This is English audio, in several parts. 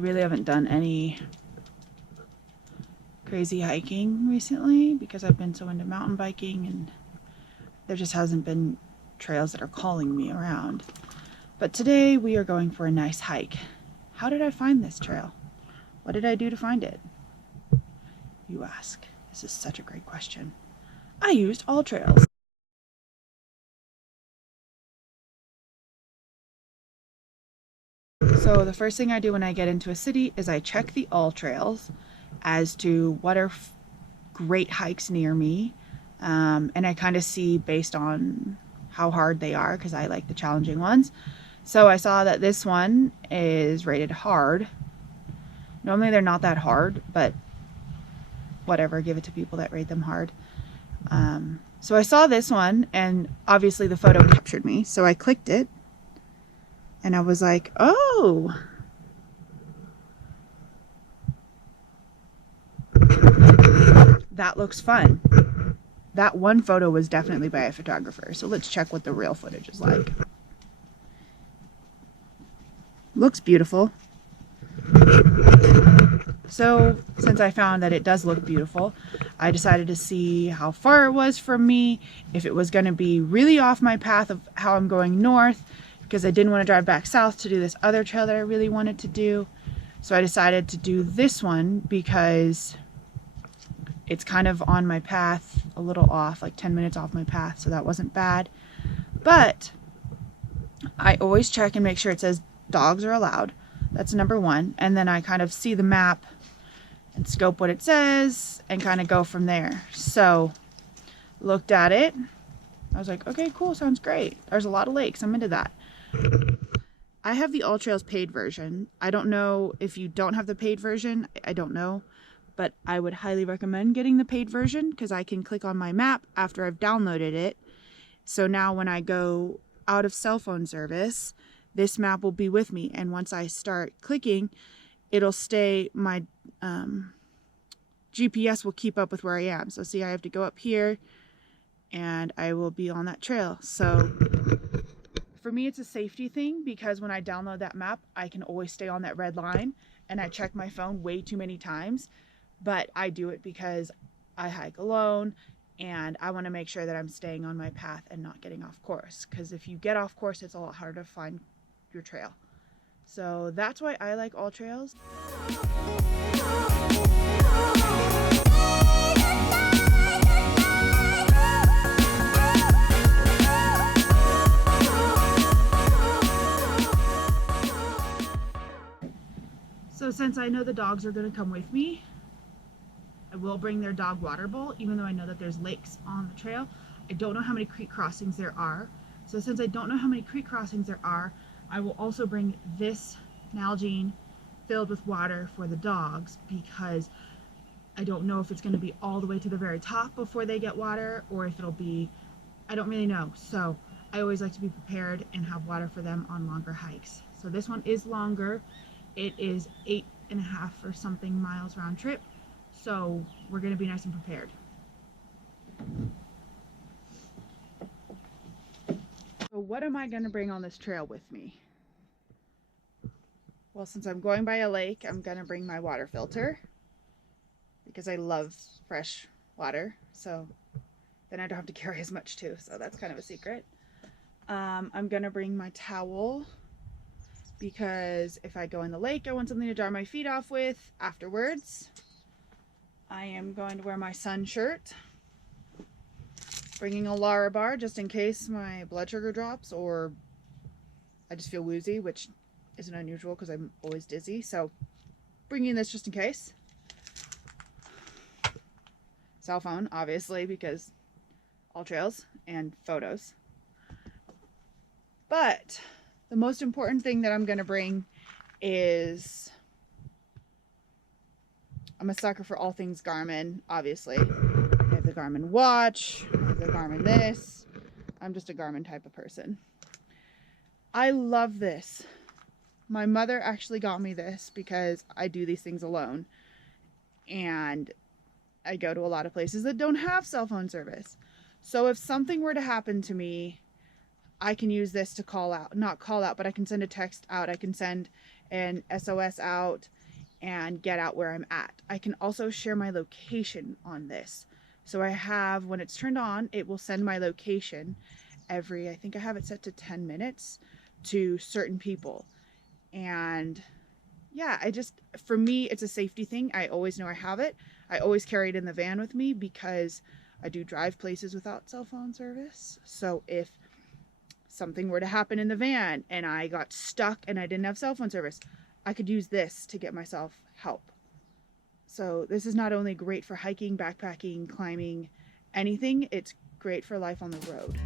really haven't done any crazy hiking recently because I've been so into mountain biking, and there just hasn't been trails that are calling me around. But today we are going for a nice hike. How did I find this trail? What did I do to find it? You ask. This is such a great question. I used all trails. So the first thing I do when I get into a city is I check the all trails as to what are great hikes near me. And I kind of see based on how hard they are, because I like the challenging ones. So I saw that this one is rated hard. Normally they're not that hard, but whatever, give it to people that rate them hard. So I saw this one, and obviously the photo captured me, so I clicked it and I was like, oh, that looks fun. That one photo was definitely by a photographer, so let's check what the real footage is like. Looks beautiful. So since I found that it does look beautiful, I decided to see how far it was from me, if it was going to be really off my path of how I'm going north, because I didn't want to drive back south to do this other trail that I really wanted to do. So I decided to do this one because it's kind of on my path, a little off, like 10 minutes off my path, so that wasn't bad. But I always check and make sure it says dogs are allowed. That's number one. And then I kind of see the map and scope what it says and kind of go from there. So looked at it. I was like, okay, cool, sounds great. There's a lot of lakes. I'm into that. I have the All Trails paid version. I don't know if you don't have the paid version. I don't know. But I would highly recommend getting the paid version because I can click on my map after I've downloaded it. So now when I go out of cell phone service, this map will be with me. And once I start clicking, it'll stay, my GPS will keep up with where I am. So see, I have to go up here and I will be on that trail. So for me, it's a safety thing because when I download that map, I can always stay on that red line, and I check my phone way too many times. But I do it because I hike alone and I want to make sure that I'm staying on my path and not getting off course. Because if you get off course, it's a lot harder to find your trail. So that's why I like all trails. So since I know the dogs are going to come with me, I will bring their dog water bowl, even though I know that there's lakes on the trail. I don't know how many creek crossings there are. So since I don't know how many creek crossings there are, I will also bring this Nalgene filled with water for the dogs, because I don't know if it's going to be all the way to the very top before they get water, or if it'll be, I don't really know. So I always like to be prepared and have water for them on longer hikes. So this one is longer. It is 8.5 or something miles round trip. So we're going to be nice and prepared. So what am I going to bring on this trail with me? Well, since I'm going by a lake, I'm going to bring my water filter because I love fresh water. So then I don't have to carry as much too. So that's kind of a secret. I'm going to bring my towel because if I go in the lake, I want something to dry my feet off with afterwards. I am going to wear my sun shirt, bringing a Lara bar just in case my blood sugar drops or I just feel woozy, which isn't unusual because I'm always dizzy. So bringing this just in case. Cell phone, obviously, because all trails and photos. But the most important thing that I'm going to bring is, I'm a sucker for all things Garmin, obviously. I have the Garmin watch, I have the Garmin this. I'm just a Garmin type of person. I love this. My mother actually got me this because I do these things alone. And I go to a lot of places that don't have cell phone service. So if something were to happen to me, I can use this to call out, not call out, but I can send a text out. I can send an SOS out and get out where I'm at. I can also share my location on this. So I have, when it's turned on, it will send my location every, I think I have it set to 10 minutes to certain people. And yeah, for me, it's a safety thing. I always know I have it. I always carry it in the van with me because I do drive places without cell phone service. So if something were to happen in the van and I got stuck and I didn't have cell phone service, I could use this to get myself help. So this is not only great for hiking, backpacking, climbing, anything, it's great for life on the road.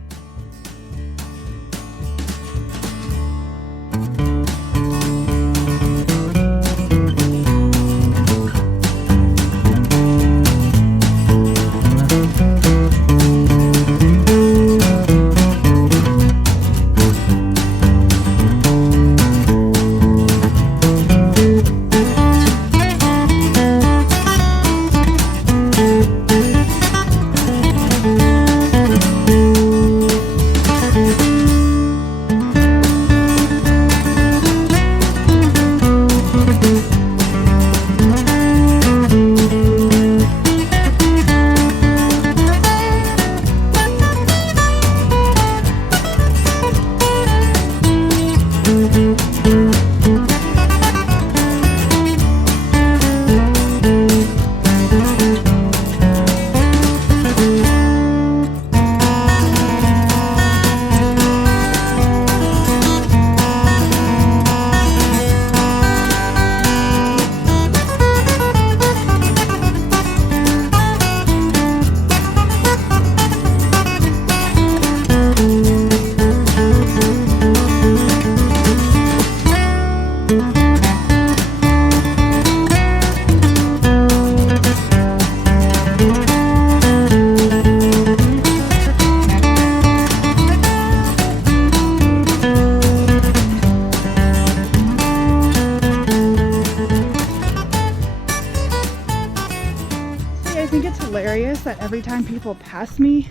That every time people pass me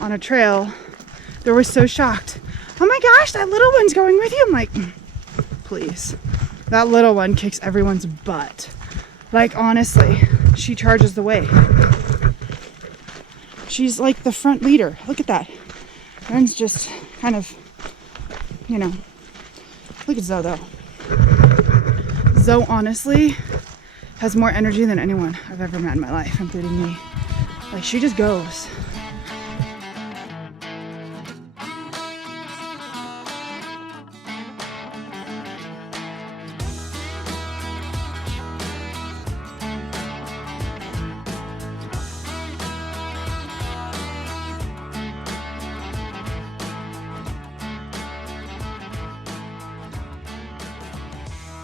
on a trail, they were so shocked. Oh my gosh, that little one's going with you. I'm like, please. That little one kicks everyone's butt. Like, honestly, she charges the way. She's like the front leader. Look at that. Ren's just kind of, you know, look at Zoe though. Zoe honestly has more energy than anyone I've ever met in my life, including me. Like, she just goes.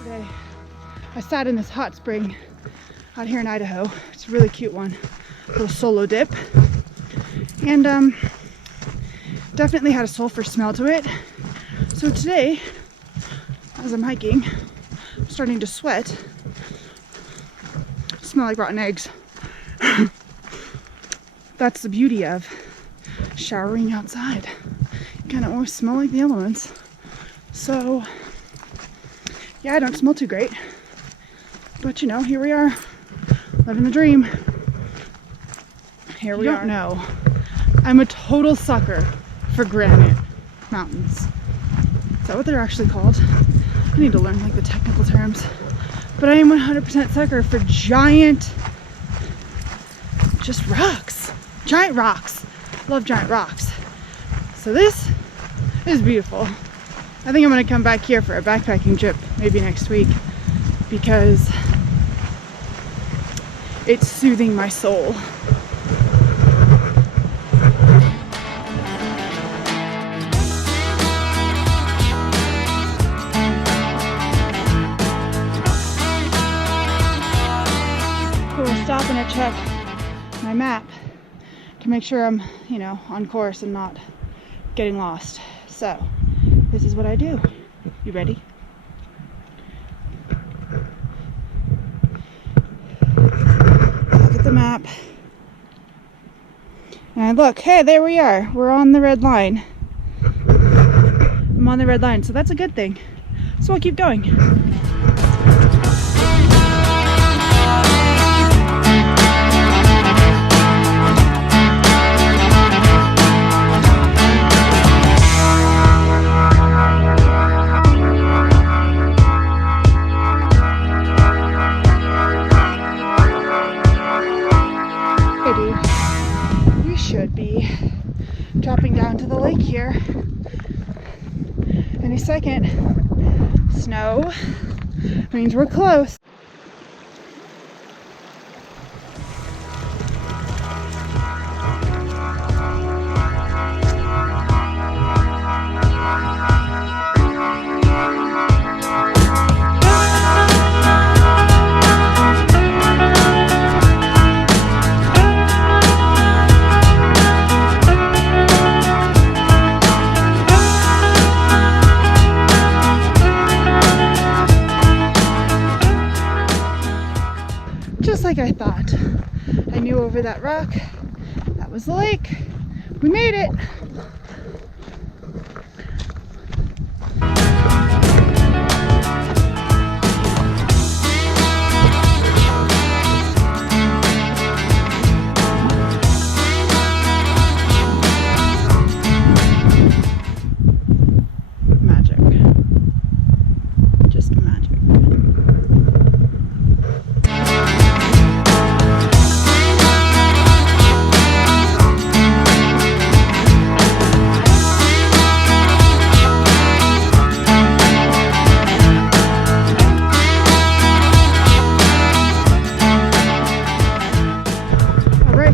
Today, I sat in this hot spring out here in Idaho. It's a really cute one. Little solo dip, and definitely had a sulfur smell to it. So today, as I'm hiking, I'm starting to sweat. Smell like rotten eggs. That's the beauty of showering outside. You kind of always smell like the elements. So yeah, I don't smell too great, but you know, here we are, living the dream. Here we are. No, I'm a total sucker for granite mountains. Is that what they're actually called? I need to learn like the technical terms. But I am 100% sucker for giant, just rocks. Giant rocks. Love giant rocks. So this is beautiful. I think I'm gonna come back here for a backpacking trip maybe next week because it's soothing my soul. Stop and I check my map to make sure I'm, you know, on course and not getting lost. So this is what I do. You ready? Look at the map. And look, hey, there we are. We're on the red line. I'm on the red line, so that's a good thing. So I'll keep going. should be dropping down to the lake here any second. Snow means we're close. Just like I thought. I knew over that rock, that was the lake. We made it. Magic. Just magic.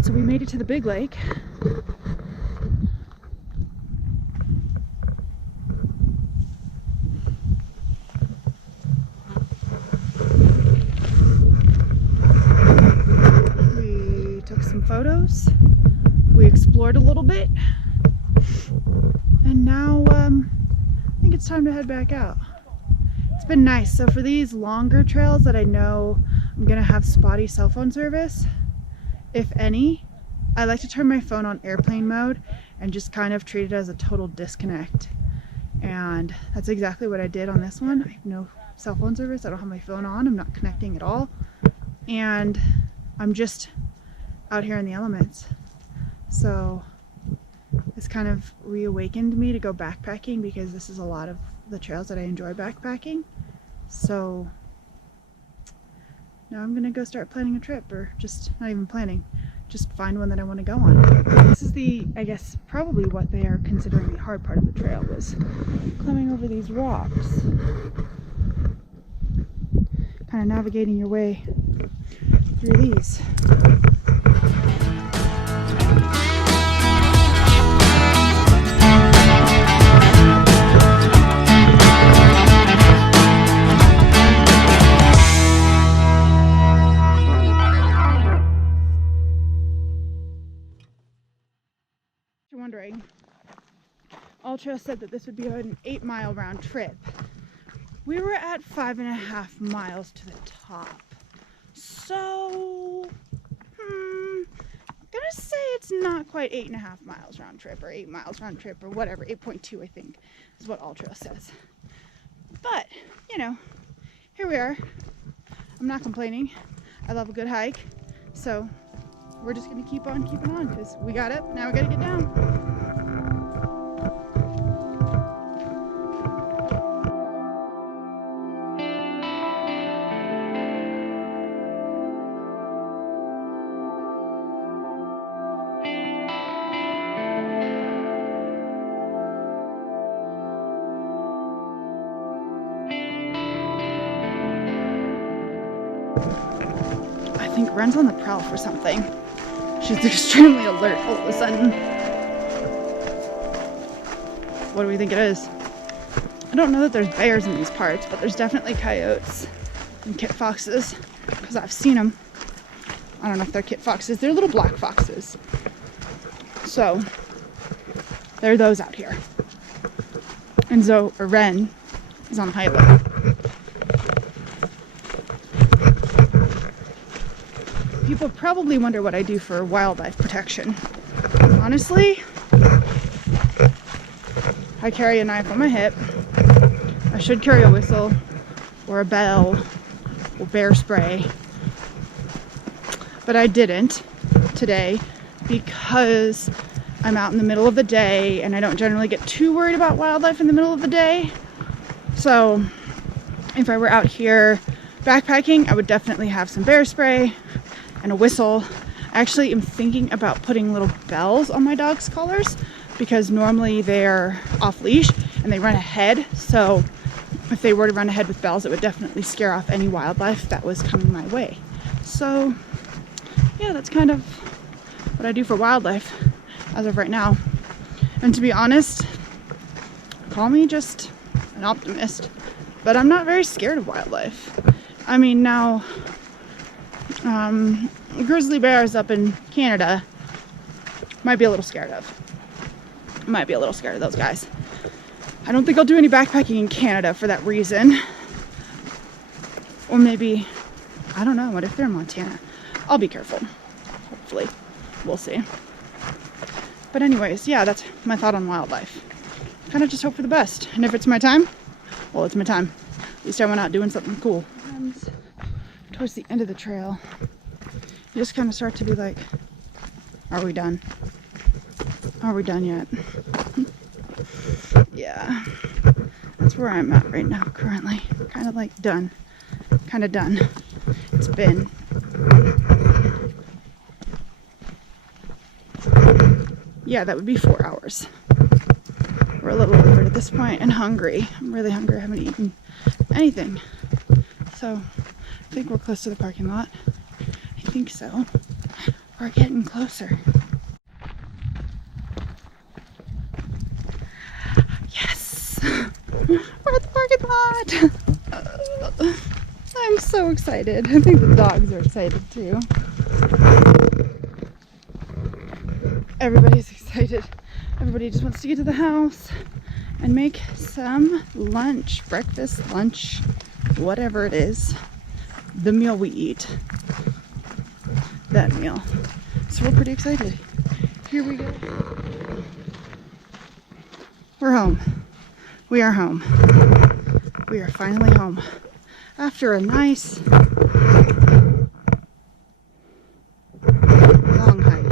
So we made it to the big lake. We took some photos. We explored a little bit. And now I think it's time to head back out. It's been nice. So for these longer trails that I know I'm gonna have spotty cell phone service, if any, I like to turn my phone on airplane mode and just kind of treat it as a total disconnect. And that's exactly what I did on this one. I have no cell phone service. I don't have my phone on. I'm not connecting at all. And I'm just out here in the elements. So it's kind of reawakened me to go backpacking, because this is a lot of the trails that I enjoy backpacking. So now I'm gonna go start planning a trip, or just not even planning, just find one that I want to go on. This is I guess, probably what they are considering the hard part of the trail, was climbing over these rocks. Kind of navigating your way through these. Wondering, Ultra said that this would be an 8-mile round trip. We were at 5.5 miles to the top, so I'm gonna say it's not quite 8.5 miles round trip, or 8 miles round trip, or whatever. 8.2 I think is what Ultra says. But you know, here we are. I'm not complaining. I love a good hike, so we're just gonna keep on keeping on, because we got up, now we gotta get down. I think Ren's on the prowl for something. She's extremely alert all of a sudden. What do we think it is? I don't know that there's bears in these parts, but there's definitely coyotes and kit foxes, because I've seen them. I don't know if they're kit foxes. They're little black foxes. So there are those out here. And Ren is on high alert. People probably wonder what I do for wildlife protection. Honestly, I carry a knife on my hip. I should carry a whistle or a bell or bear spray, but I didn't today because I'm out in the middle of the day and I don't generally get too worried about wildlife in the middle of the day. So if I were out here backpacking, I would definitely have some bear spray and a whistle. I actually am thinking about putting little bells on my dog's collars because normally they're off leash and they run ahead. So if they were to run ahead with bells, it would definitely scare off any wildlife that was coming my way. So yeah, that's kind of what I do for wildlife as of right now. And to be honest, call me just an optimist, but I'm not very scared of wildlife. I mean, now grizzly bears up in Canada, might be a little scared of. Might be a little scared of those guys. I don't think I'll do any backpacking in Canada for that reason. Or maybe, I don't know, what if they're in Montana? I'll be careful, hopefully. We'll see. But anyways, yeah, that's my thought on wildlife. Kind of just hope for the best. And if it's my time, well, it's my time. At least I went out doing something cool. And towards the end of the trail, you just kind of start to be like, are we done? Are we done yet? Yeah, that's where I'm at right now currently. Kind of like done. Kind of done. It's been. Yeah, that would be 4 hours. We're a little over at this point and hungry. I'm really hungry. I haven't eaten anything. So I think we're close to the parking lot. I think so. We're getting closer. Yes! We're at the parking lot! I'm so excited. I think the dogs are excited too. Everybody's excited. Everybody just wants to get to the house and make some lunch, breakfast, lunch, whatever it is. The meal we eat. That meal. So we're pretty excited. Here we go. We're home. We are home. We are finally home. After a nice long hike.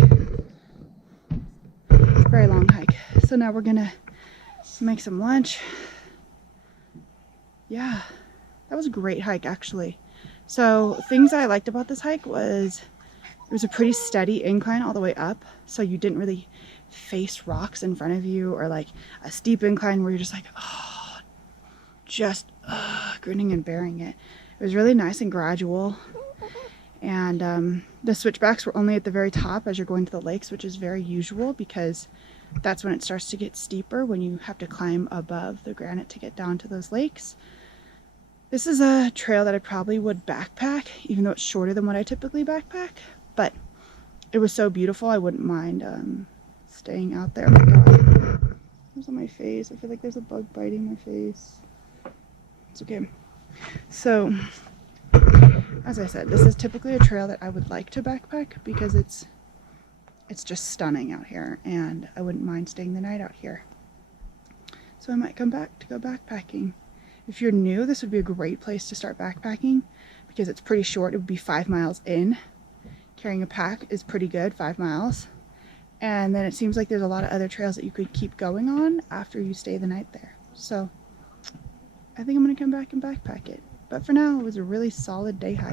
Very long hike. So now we're gonna make some lunch. Yeah, that was a great hike actually. So things I liked about this hike was it was a pretty steady incline all the way up, so you didn't really face rocks in front of you or like a steep incline where you're just like, oh, just grinning and bearing it. It was really nice and gradual, and the switchbacks were only at the very top as you're going to the lakes, which is very usual because that's when it starts to get steeper, when you have to climb above the granite to get down to those lakes. This is a trail that I probably would backpack, even though it's shorter than what I typically backpack, but it was so beautiful I wouldn't mind staying out there. Oh my god, it's on my face. I feel like there's a bug biting my face. It's okay. So, as I said, this is typically a trail that I would like to backpack because it's just stunning out here, and I wouldn't mind staying the night out here. So I might come back to go backpacking. If you're new, this would be a great place to start backpacking because it's pretty short. It would be 5 miles in. Carrying a pack is pretty good, 5 miles. And then it seems like there's a lot of other trails that you could keep going on after you stay the night there. So I think I'm gonna come back and backpack it. But for now, it was a really solid day hike.